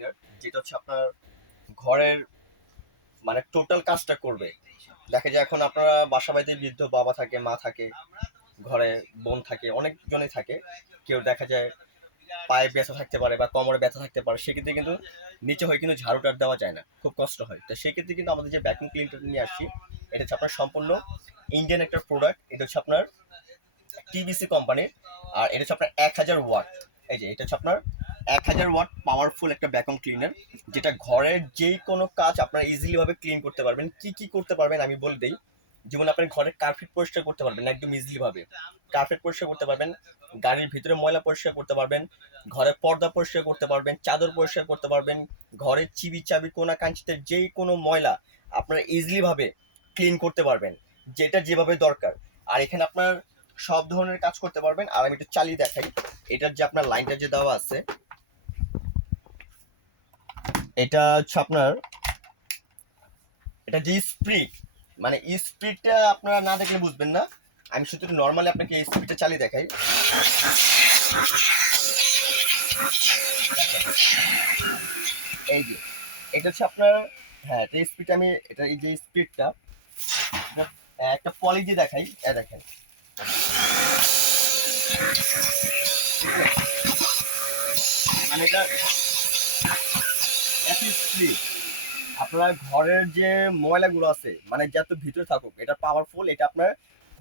Cleaner, যেটা হচ্ছে আপনার ঘরের মানে টোটাল কাজটা করবে। দেখা যায় এখন আপনারা বাসা বাড়িতে বৃদ্ধ বাবা থাকে, মা থাকে, ঘরে বোন থাকে, অনেকজনই থাকে। কেউ দেখা যায় পায়ে ব্যথা থাকতে পারে বা কোমরে ব্যথা থাকতে পারে, সেক্ষেত্রে কিন্তু নিচে হয়ে কিন্তু ঝাড়ুটার দেওয়া যায় না, খুব কষ্ট হয়। তো সেক্ষেত্রে কিন্তু আমাদের যে ভ্যাকুয়াম ক্লিনারটা নিয়ে আসছি, এটা হচ্ছে আপনার সম্পূর্ণ ইন্ডিয়ান একটা প্রোডাক্ট। এটা হচ্ছে আপনার টিবিসি কোম্পানির, আর এটা হচ্ছে আপনার 1000 ওয়াট। এই যে এটা হচ্ছে আপনার 1000 ওয়াট পাওয়ারফুল একটা ভ্যাকুয়াম ক্লিনার, যেটা ঘরের যে কোনো কাজ আপনারা ইজিলি ভাবে ক্লিন করতে পারবেন। কি কি করতে পারবেন আমি বলে দিই। যেমন আপনি ঘরের কার্পেট পরিষ্কার করতে পারবেন একদম ইজিলি ভাবে, কার্পেট পরিষ্কার করতে পারবেন, গাড়ির ভিতরে ময়লা পরিষ্কার করতে পারবেন, ঘরের পর্দা পরিষ্কার করতে পারবেন, চাদর পরিষ্কার করতে পারবেন, ঘরের চিবি চাবি কোনা কাঞ্চিতে যেই কোনো ময়লা আপনারা ইজিলি ভাবে ক্লিন করতে পারবেন, যেটা যেভাবে দরকার। আর এখানে আপনার সব ধরনের কাজ করতে পারবেন। আর আমি একটু চালিয়ে দেখাই, এটার যে আপনার লাইনটা যে দেওয়া আছে, এটা হচ্ছে আপনার এটা যে স্পিড, মানে স্পিডটা আপনারা না দেখলে বুঝবেন না। আমি শুধু নর্মালি আপনাকে এই স্পিডটা চালিয়ে দেখাই। এই যে এটা হচ্ছে আপনার, হ্যাঁ এটা স্পিড, আমি এটা এই যে স্পিডটা একটা পলি দিয়ে দেখাই, দেখেন মানে এটা এত স্পিড। আপনার ঘরের যে ময়লাগুলো আছে মানে যত ভিতরে থাকুক, এটা পাওয়ারফুল, এটা আপনার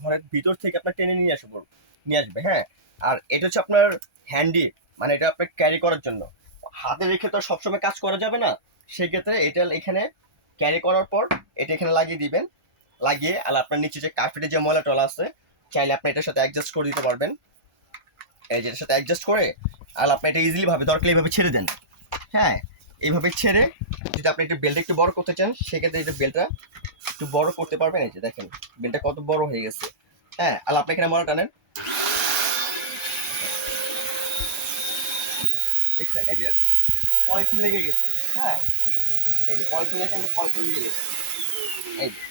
ঘরের ভিতর থেকে আপনার টেনে নিয়ে আসবে। হ্যাঁ, আর এটা হচ্ছে আপনার হ্যান্ডি, মানে এটা আপনার ক্যারি করার জন্য। হাতে রেখে তো সবসময় কাজ করা যাবে না, সেই ক্ষেত্রে এটা এখানে ক্যারি করার পর এটা এখানে লাগিয়ে দিবেন। লাগিয়ে আর আপনার নিচে যে কার্পেটের যে ময়লা টলা আছে, চাইলে আপনি এটার সাথে অ্যাডজাস্ট করে দিতে পারবেন। এই যেটার সাথে অ্যাডজাস্ট করে আর আপনি এটা ইজিলি ভাবে দরকার এইভাবে ছেড়ে দেন। হ্যাঁ, এইভাবে ছেড়ে যদি আপনি একটু বেলটা একটু বড় করতে চান, সেক্ষেত্রে এটা বেলটা একটু বড় করতে পারবেন। এই যে দেখেন বেলটা কত বড় হয়ে গেছে। হ্যাঁ, আর আপনি এখানে ময়লা টানেন, দেখছেন এই যে পলিথিন লেগে গেছে। হ্যাঁ, এই যে পলিথিন দেখেন, পলিথিন লেগে গেছে। এই যে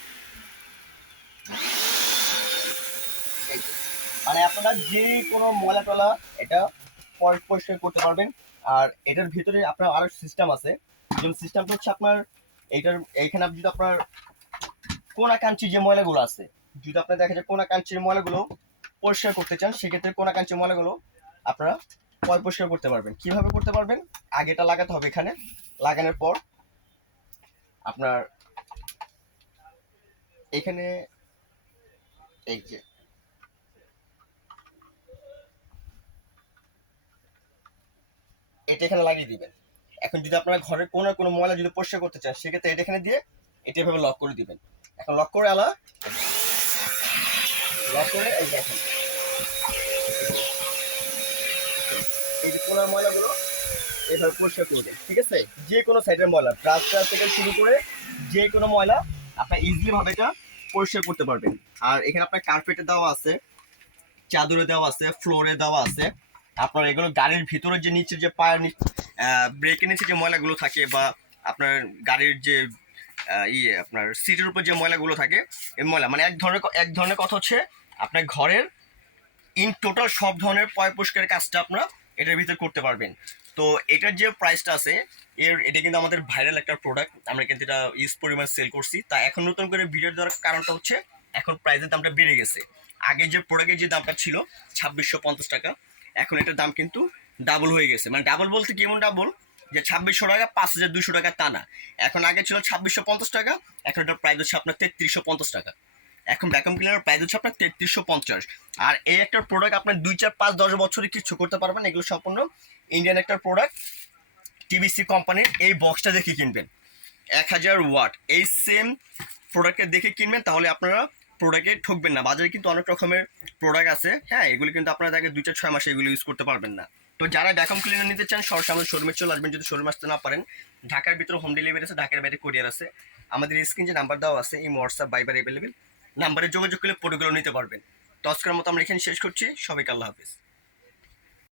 এই যে মানে আপনারা যে কোনো ময়লা টলা এটা পরিষ্কার করতে পারবেন। আর এটার ভিতরে আপনার আরো সিস্টেম আছে, যেমন সিস্টেমটা হচ্ছে আপনার এইটার এইখানে আপনি যদি আপনার কোনা কাঞ্চির যে ময়লাগুলো আছে, যদি আপনার দেখা যায় কোনা কাঞ্চির ময়লাগুলো পরিষ্কার করতে চান, সেক্ষেত্রে কোনা কাঞ্চির ময়লাগুলো আপনারা পরিষ্কার করতে পারবেন। কিভাবে করতে পারবেন, আগেটা লাগাতে হবে এখানে, লাগানোর পর আপনার এখানে এই যে এটা এখানে লাগিয়ে দিবেন। এখন যদি আপনারা ঘরের কোনো ময়লা যদি পরিষ্কার করতে চান, সেক্ষেত্রে এটা এখানে দিয়ে এটা এভাবে লক করে দিবেন। এখন লক করে লক করে এই দেখেন এই যে কোনার ময়লাগুলো এভাবে পরিষ্কার করবেন। ঠিক আছে, যে কোনো সাইডের ময়লা ব্রাশ থেকে শুরু করে যে কোনো ময়লা আপনার ইজিলি ভাবে এটা পরিষ্কার করতে পারবেন। আর এখানে আপনার কার্পেটে দেওয়া আছে, চাদরে দেওয়া আছে, ফ্লোরে দেওয়া আছে। আপনার এগুলো গাড়ির ভিতরে যে নিচে যে পায়ের ব্রেকের নিচে যে ময়লাগুলো থাকে, বা আপনার গাড়ির যে আপনার সিটের উপর যে ময়লাগুলো থাকে, এই ময়লা মানে এক ধরনের কথা হচ্ছে আপনার ঘরের ইন টোটাল সব ধরনের পয় পরিষ্কারের কাজটা আপনারা এটার ভিতরে করতে পারবেন। তো এটার যে প্রাইসটা আছে, এটা কিন্তু আমাদের ভাইরাল একটা প্রোডাক্ট, আমরা কিন্তু এটা ইউজ পরিমাণ সেল করছি। তা এখন নতুন করে ভিডিও দেওয়ার কারণটা হচ্ছে এখন প্রাইসের দামটা বেড়ে গেছে। আগে যে প্রোডাক্টের যে দামটা ছিল 2650 টাকা, এখন এটার দাম কিন্তু ডাবল হয়ে গেছে। মানে ডাবল বলতে কেমন ডাবল, যে 2600 টাকা 5200 টাকা তা না। এখন আগে ছিল 2650 টাকা, এখন এটার প্রাইস হচ্ছে আপনার 3350 টাকা। এখন ভ্যাকুয়াম ক্লিনার প্রাইস হচ্ছে আপনার 3350। আর এই একটা প্রোডাক্ট আপনার 2 4 5 10 বছরে কিছু করতে পারবেন। এগুলো সম্পূর্ণ ইন্ডিয়ান একটা প্রোডাক্ট, টিবিসি কোম্পানির। এই বক্সটা দেখে কিনবেন, 1000 ওয়াট, এই সেম প্রোডাক্টে দেখে কিনবেন, তাহলে আপনারা প্রোডাক্টে ঠকবেন না। বাজারে কিন্তু অনেক রকমের প্রোডাক্ট আছে, হ্যাঁ এগুলো কিন্তু আপনারা দেখে 2 4 6 মাসে এগুলো ইউজ করতে পারবেন না। তো যারা ভ্যাকুয়াম ক্লিনার নিতে চান, সরাসরি আমাদের শোরুমে চলে আসবেন। যদি শোরুমে আসতে না পারেন, ঢাকার ভিতরে হোম ডেলিভারি আছে, ঢাকার বাইরে কুরিয়ার আছে। আমাদের স্ক্রিন যে নাম্বার দেওয়া আছে, এই হোয়াটসঅ্যাপ ভাইবার অ্যাভেলেবেল, নাম্বারে যোগাযোগ করলে প্রোডাক্টগুলো নিতে পারবেন। তো আজকের মতো আমরা এখানে শেষ করছি। সবাইকে আল্লাহ হাফিজ।